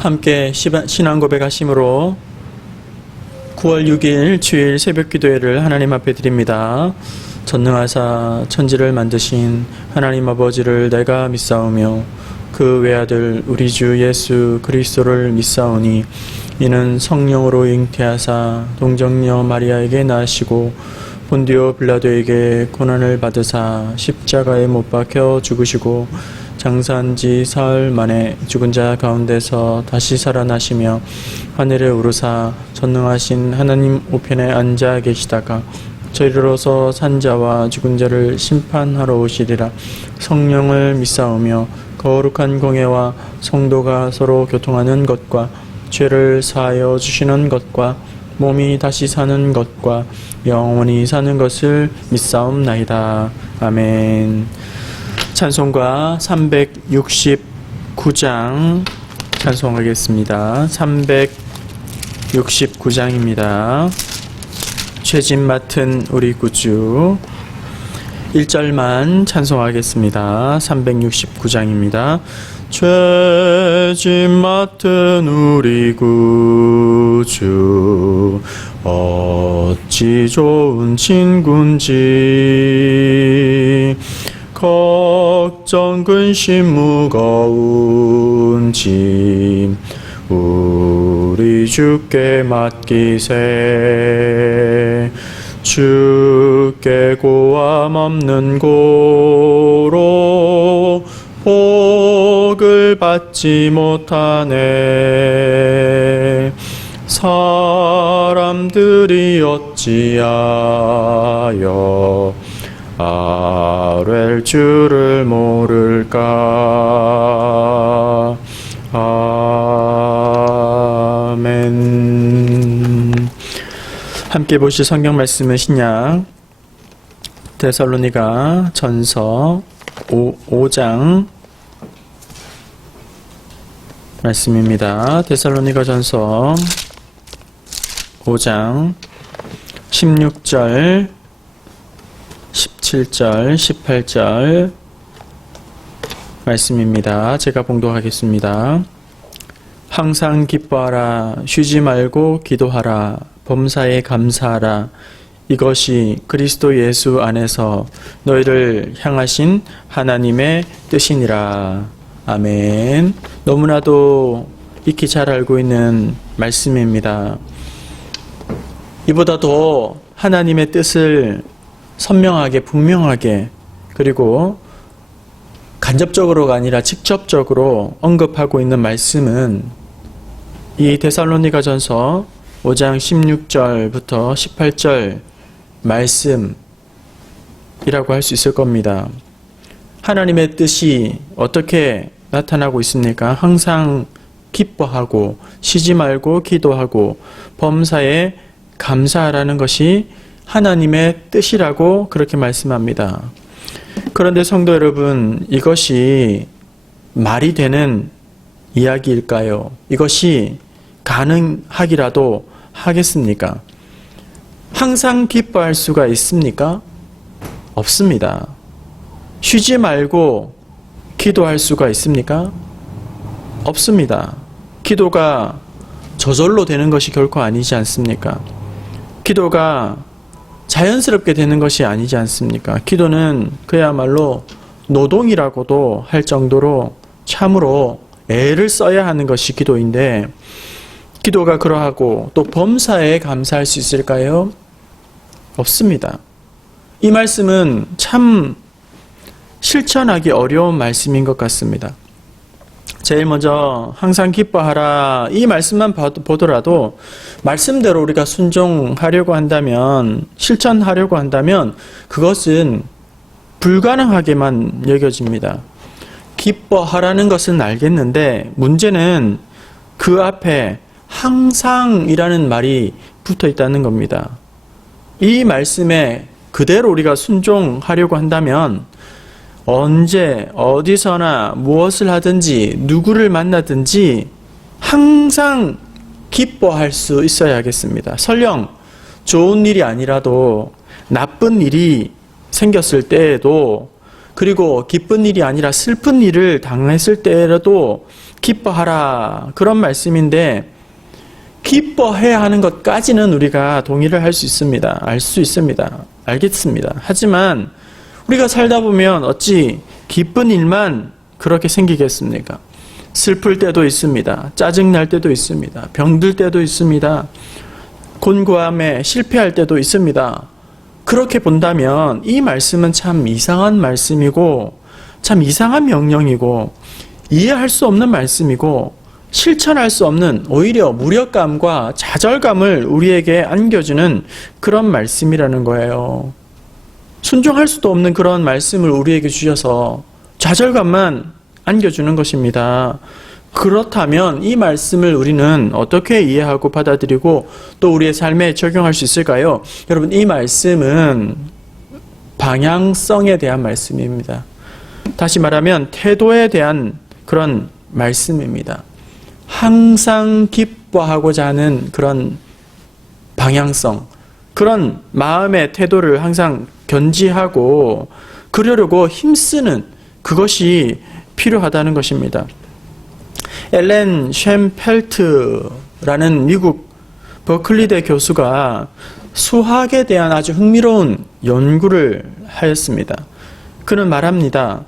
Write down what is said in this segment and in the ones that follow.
함께 신앙 고백하심으로 9월 6일 주일 새벽 기도회를 하나님 앞에 드립니다. 전능하사 천지를 만드신 하나님 아버지를 내가 믿사오며 그 외아들 우리 주 예수 그리스도를 믿사오니 이는 성령으로 잉태하사 동정녀 마리아에게 나시고 본디오 빌라도에게 고난을 받으사 십자가에 못 박혀 죽으시고 장사한 지 사흘 만에 죽은 자 가운데서 다시 살아나시며 하늘에 오르사 전능하신 하나님 우편에 앉아 계시다가 저리로서 산자와 죽은 자를 심판하러 오시리라. 성령을 믿사오며 거룩한 공예와 성도가 서로 교통하는 것과 죄를 사하여 주시는 것과 몸이 다시 사는 것과 영원히 사는 것을 믿사옵나이다. 아멘. 찬송가 369장 찬송하겠습니다. 369장입니다. 죄짐 맡은 우리 구주 1절만 찬송하겠습니다. 369장입니다. 죄짐 맡은 우리 구주 어찌 좋은 친군지 걱정 근심 무거운 짐 우리 주께 맡기세. 주께 고함 없는 고로 복을 받지 못하네. 사람들이 어찌하여 아랠 줄을 모를까. 아멘. 함께 보실 성경 말씀은 신약 데살로니가 전서 5장 말씀입니다. 데살로니가 전서 5장 16절 17절, 18절 말씀입니다. 제가 봉독하겠습니다. 항상 기뻐하라, 쉬지 말고 기도하라, 범사에 감사하라. 이것이 그리스도 예수 안에서 너희를 향하신 하나님의 뜻이니라. 아멘. 너무나도 익히 잘 알고 있는 말씀입니다. 이보다 더 하나님의 뜻을 선명하게 분명하게 그리고 간접적으로가 아니라 직접적으로 언급하고 있는 말씀은 이 데살로니가 전서 5장 16절부터 18절 말씀이라고 할 수 있을 겁니다. 하나님의 뜻이 어떻게 나타나고 있습니까? 항상 기뻐하고 쉬지 말고 기도하고 범사에 감사하라는 것이 하나님의 뜻이라고 그렇게 말씀합니다. 그런데 성도 여러분, 이것이 말이 되는 이야기일까요? 이것이 가능하기라도 하겠습니까? 항상 기뻐할 수가 있습니까? 없습니다. 쉬지 말고 기도할 수가 있습니까? 없습니다. 기도가 저절로 되는 것이 결코 아니지 않습니까? 기도가 자연스럽게 되는 것이 아니지 않습니까? 기도는 그야말로 노동이라고도 할 정도로 참으로 애를 써야 하는 것이 기도인데 기도가 그러하고 또 범사에 감사할 수 있을까요? 없습니다. 이 말씀은 참 실천하기 어려운 말씀인 것 같습니다. 제일 먼저 항상 기뻐하라 이 말씀만 보더라도 말씀대로 우리가 순종하려고 한다면 실천하려고 한다면 그것은 불가능하게만 여겨집니다. 기뻐하라는 것은 알겠는데 문제는 그 앞에 항상이라는 말이 붙어 있다는 겁니다. 이 말씀에 그대로 우리가 순종하려고 한다면 언제 어디서나 무엇을 하든지 누구를 만나든지 항상 기뻐할 수 있어야겠습니다. 설령 좋은 일이 아니라도 나쁜 일이 생겼을 때에도 그리고 기쁜 일이 아니라 슬픈 일을 당했을 때라도 기뻐하라. 그런 말씀인데 기뻐해야 하는 것까지는 우리가 동의를 할 수 있습니다. 알 수 있습니다. 알겠습니다. 하지만 우리가 살다 보면 어찌 기쁜 일만 그렇게 생기겠습니까? 슬플 때도 있습니다. 짜증날 때도 있습니다. 병들 때도 있습니다. 곤고함에 실패할 때도 있습니다. 그렇게 본다면 이 말씀은 참 이상한 말씀이고 참 이상한 명령이고 이해할 수 없는 말씀이고 실천할 수 없는 오히려 무력감과 좌절감을 우리에게 안겨주는 그런 말씀이라는 거예요. 순종할 수도 없는 그런 말씀을 우리에게 주셔서 좌절감만 안겨주는 것입니다. 그렇다면 이 말씀을 우리는 어떻게 이해하고 받아들이고 또 우리의 삶에 적용할 수 있을까요? 여러분, 이 말씀은 방향성에 대한 말씀입니다. 다시 말하면 태도에 대한 그런 말씀입니다. 항상 기뻐하고자 하는 그런 방향성, 그런 마음의 태도를 항상 견지하고 그러려고 힘쓰는 그것이 필요하다는 것입니다. 엘렌 쉔펠트라는 미국 버클리대 교수가 수학에 대한 아주 흥미로운 연구를 하였습니다. 그는 말합니다.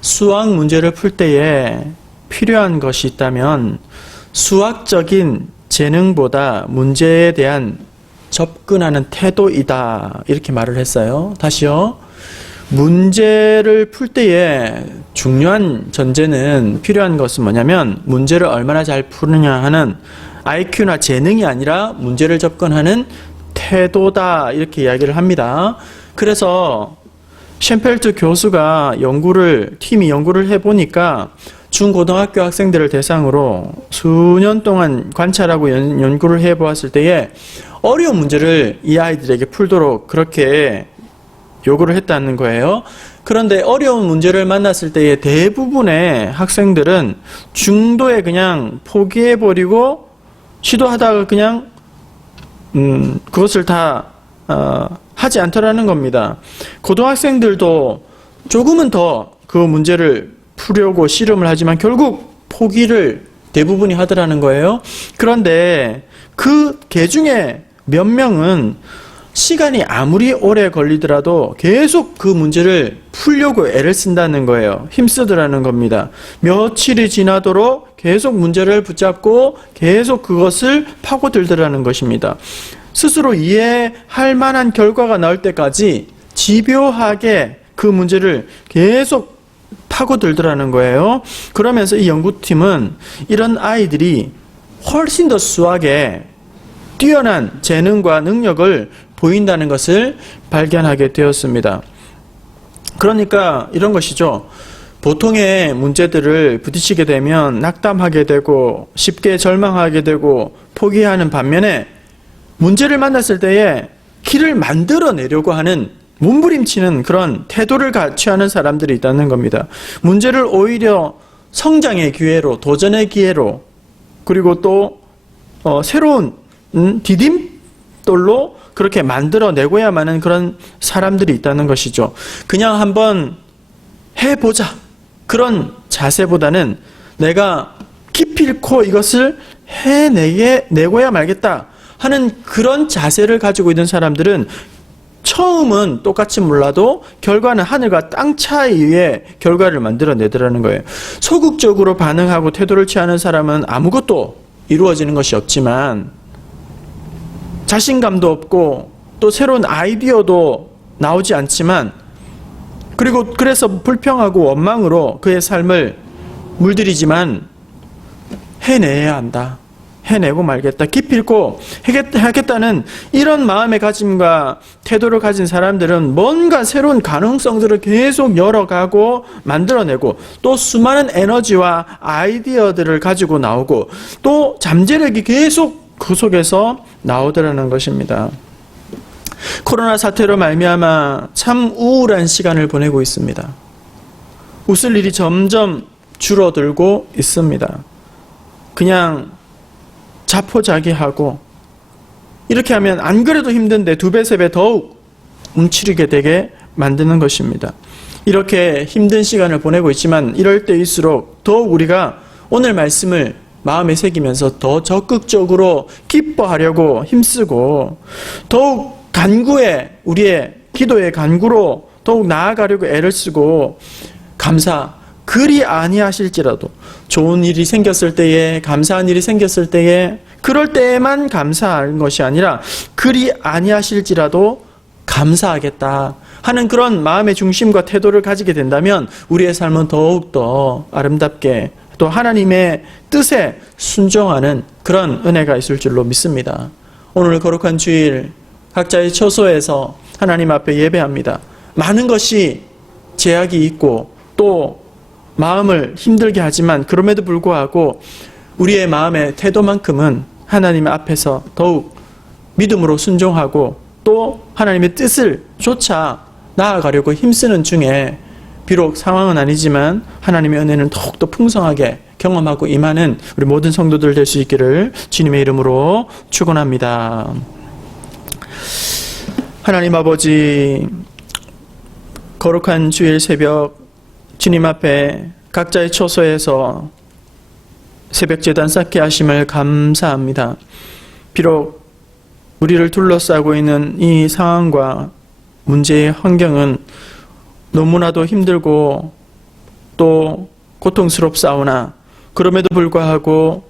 수학 문제를 풀 때에 필요한 것이 있다면 수학적인 재능보다 문제에 대한 접근하는 태도이다. 이렇게 말을 했어요. 다시요. 문제를 풀 때에 중요한 전제는 필요한 것은 뭐냐면 문제를 얼마나 잘 푸느냐 하는 IQ나 재능이 아니라 문제를 접근하는 태도다. 이렇게 이야기를 합니다. 그래서 쉔펠트 교수가 팀이 연구를 해보니까 중고등학교 학생들을 대상으로 수년 동안 관찰하고 연구를 해보았을 때에 어려운 문제를 이 아이들에게 풀도록 그렇게 요구를 했다는 거예요. 그런데 어려운 문제를 만났을 때에 대부분의 학생들은 중도에 그냥 포기해버리고 시도하다가 그냥 그것을 다 하지 않더라는 겁니다. 고등학생들도 조금은 더 그 문제를 풀려고 씨름을 하지만 결국 포기를 대부분이 하더라는 거예요. 그런데 그 개 중에 몇 명은 시간이 아무리 오래 걸리더라도 계속 그 문제를 풀려고 애를 쓴다는 거예요. 힘쓰더라는 겁니다. 며칠이 지나도록 계속 문제를 붙잡고 계속 그것을 파고들더라는 것입니다. 스스로 이해할 만한 결과가 나올 때까지 집요하게 그 문제를 계속 파고들더라는 거예요. 그러면서 이 연구팀은 이런 아이들이 훨씬 더 수학에 뛰어난 재능과 능력을 보인다는 것을 발견하게 되었습니다. 그러니까 이런 것이죠. 보통의 문제들을 부딪히게 되면 낙담하게 되고 쉽게 절망하게 되고 포기하는 반면에 문제를 만났을 때에 길을 만들어내려고 하는 몸부림치는 그런 태도를 취하는 사람들이 있다는 겁니다. 문제를 오히려 성장의 기회로, 도전의 기회로, 그리고 또 새로운 디딤돌로 그렇게 만들어내고야만 하는 그런 사람들이 있다는 것이죠. 그냥 한번 해보자. 그런 자세보다는 내가 기필코 이것을 해내고야 말겠다 하는 그런 자세를 가지고 있는 사람들은 처음은 똑같이 몰라도 결과는 하늘과 땅 차이의 결과를 만들어내더라는 거예요. 소극적으로 반응하고 태도를 취하는 사람은 아무것도 이루어지는 것이 없지만 자신감도 없고 또 새로운 아이디어도 나오지 않지만 그래서 불평하고 원망으로 그의 삶을 물들이지만 해내야 한다. 해내고 말겠다. 기필코 하겠다는 이런 마음의 가짐과 태도를 가진 사람들은 뭔가 새로운 가능성들을 계속 열어가고 만들어내고 또 수많은 에너지와 아이디어들을 가지고 나오고 또 잠재력이 계속 그 속에서 나오더라는 것입니다. 코로나 사태로 말미암아 참 우울한 시간을 보내고 있습니다. 웃을 일이 점점 줄어들고 있습니다. 그냥 자포자기하고 이렇게 하면 안 그래도 힘든데 2배, 3배 더욱 움츠리게 되게 만드는 것입니다. 이렇게 힘든 시간을 보내고 있지만 이럴 때일수록 더욱 우리가 오늘 말씀을 마음에 새기면서 더 적극적으로 기뻐하려고 힘쓰고 더욱 간구에 우리의 기도의 간구로 더욱 나아가려고 애를 쓰고 그리 아니하실지라도 좋은 일이 생겼을 때에 감사한 일이 생겼을 때에 그럴 때에만 감사하는 것이 아니라 그리 아니하실지라도 감사하겠다 하는 그런 마음의 중심과 태도를 가지게 된다면 우리의 삶은 더욱더 아름답게 또 하나님의 뜻에 순종하는 그런 은혜가 있을 줄로 믿습니다. 오늘 거룩한 주일 각자의 처소에서 하나님 앞에 예배합니다. 많은 것이 제약이 있고 또 마음을 힘들게 하지만 그럼에도 불구하고 우리의 마음의 태도만큼은 하나님 앞에서 더욱 믿음으로 순종하고 또 하나님의 뜻을 쫓아 나아가려고 힘쓰는 중에 비록 상황은 아니지만 하나님의 은혜는 더욱더 풍성하게 경험하고 임하는 우리 모든 성도들 될 수 있기를 주님의 이름으로 축원합니다. 하나님 아버지, 거룩한 주일 새벽 주님 앞에 각자의 처소에서 새벽 제단 쌓게 하심을 감사합니다. 비록 우리를 둘러싸고 있는 이 상황과 문제의 환경은 너무나도 힘들고 또 고통스럽사오나 그럼에도 불구하고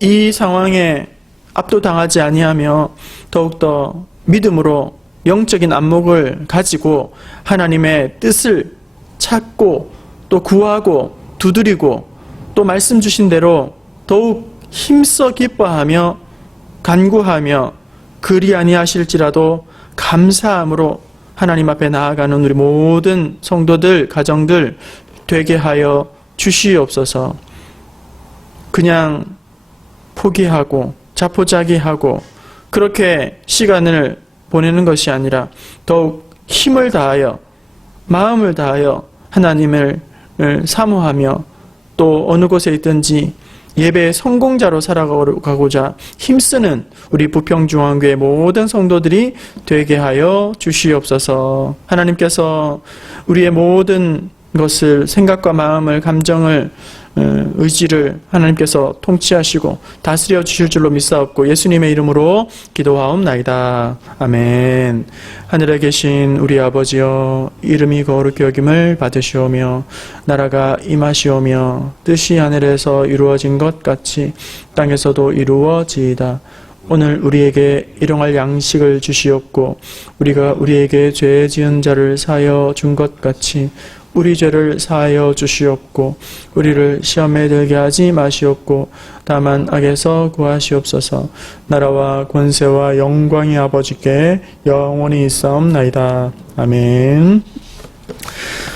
이 상황에 압도당하지 아니하며 더욱더 믿음으로 영적인 안목을 가지고 하나님의 뜻을 찾고 또 구하고 두드리고 또 말씀 주신 대로 더욱 힘써 기뻐하며 간구하며 그리 아니하실지라도 감사함으로 하나님 앞에 나아가는 우리 모든 성도들, 가정들 되게 하여 주시옵소서. 그냥 포기하고 자포자기하고 그렇게 시간을 보내는 것이 아니라 더욱 힘을 다하여 마음을 다하여 하나님을 사모하며 또 어느 곳에 있든지 예배의 성공자로 살아가고자 힘쓰는 우리 부평중앙교회 모든 성도들이 되게 하여 주시옵소서. 하나님께서 우리의 모든 것을 생각과 마음을 감정을 의지를 하나님께서 통치하시고 다스려 주실 줄로 믿사옵고 예수님의 이름으로 기도하옵나이다. 아멘. 하늘에 계신 우리 아버지여, 이름이 거룩히 여김을 받으시오며 나라가 임하시오며 뜻이 하늘에서 이루어진 것 같이 땅에서도 이루어지이다. 오늘 우리에게 일용할 양식을 주시옵고 우리가 우리에게 죄 지은 자를 사하여 준 것 같이 우리 죄를 사하여 주시옵고 우리를 시험에 들게 하지 마시옵고 다만 악에서 구하시옵소서. 나라와 권세와 영광이 아버지께 영원히 있사옵나이다. 아멘.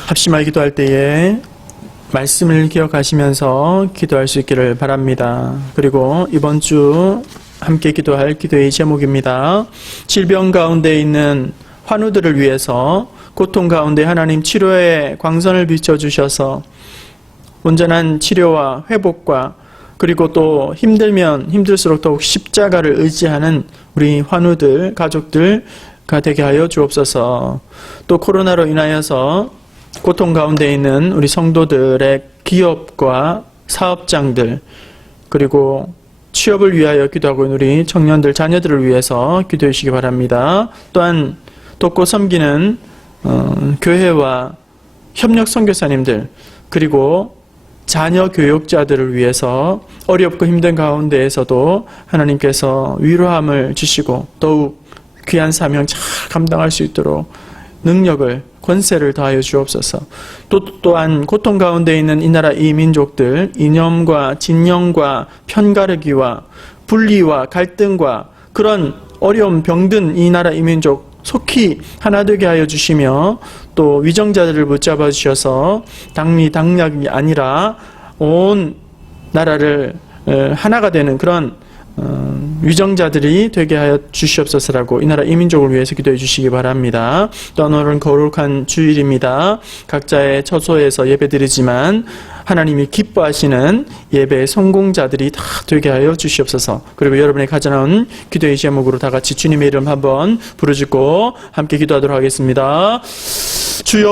합심하여 기도할 때에 말씀을 기억하시면서 기도할 수 있기를 바랍니다. 그리고 이번 주 함께 기도할 기도의 제목입니다. 질병 가운데 있는 환우들을 위해서 고통 가운데 하나님 치료의 광선을 비춰주셔서 온전한 치료와 회복과 그리고 또 힘들면 힘들수록 더욱 십자가를 의지하는 우리 환우들, 가족들가 되게 하여 주옵소서. 또 코로나로 인하여서 고통 가운데 있는 우리 성도들의 기업과 사업장들 그리고 취업을 위하여 기도하고 있는 우리 청년들, 자녀들을 위해서 기도해 주시기 바랍니다. 또한 돕고 섬기는 교회와 협력 선교사님들 그리고 자녀 교육자들을 위해서 어렵고 힘든 가운데에서도 하나님께서 위로함을 주시고 더욱 귀한 사명 잘 감당할 수 있도록 능력을 권세를 더하여 주옵소서. 또한 고통 가운데 있는 이 나라 이 민족들 이념과 진영과 편가르기와 분리와 갈등과 그런 어려움 병든 이 나라 이 민족 속히 하나 되게 하여 주시며 또 위정자들을 붙잡아 주셔서 당리당략이 아니라 온 나라를 하나가 되는 그런 위정자들이 되게 하여 주시옵소서라고 이 나라 이 민족을 위해서 기도해 주시기 바랍니다. 또 오늘은 거룩한 주일입니다. 각자의 처소에서 예배드리지만 하나님이 기뻐하시는 예배의 성공자들이 다 되게 하여 주시옵소서. 그리고 여러분의 가져나온 기도의 제목으로 다 같이 주님의 이름 한번 부르짖고 함께 기도하도록 하겠습니다. 주여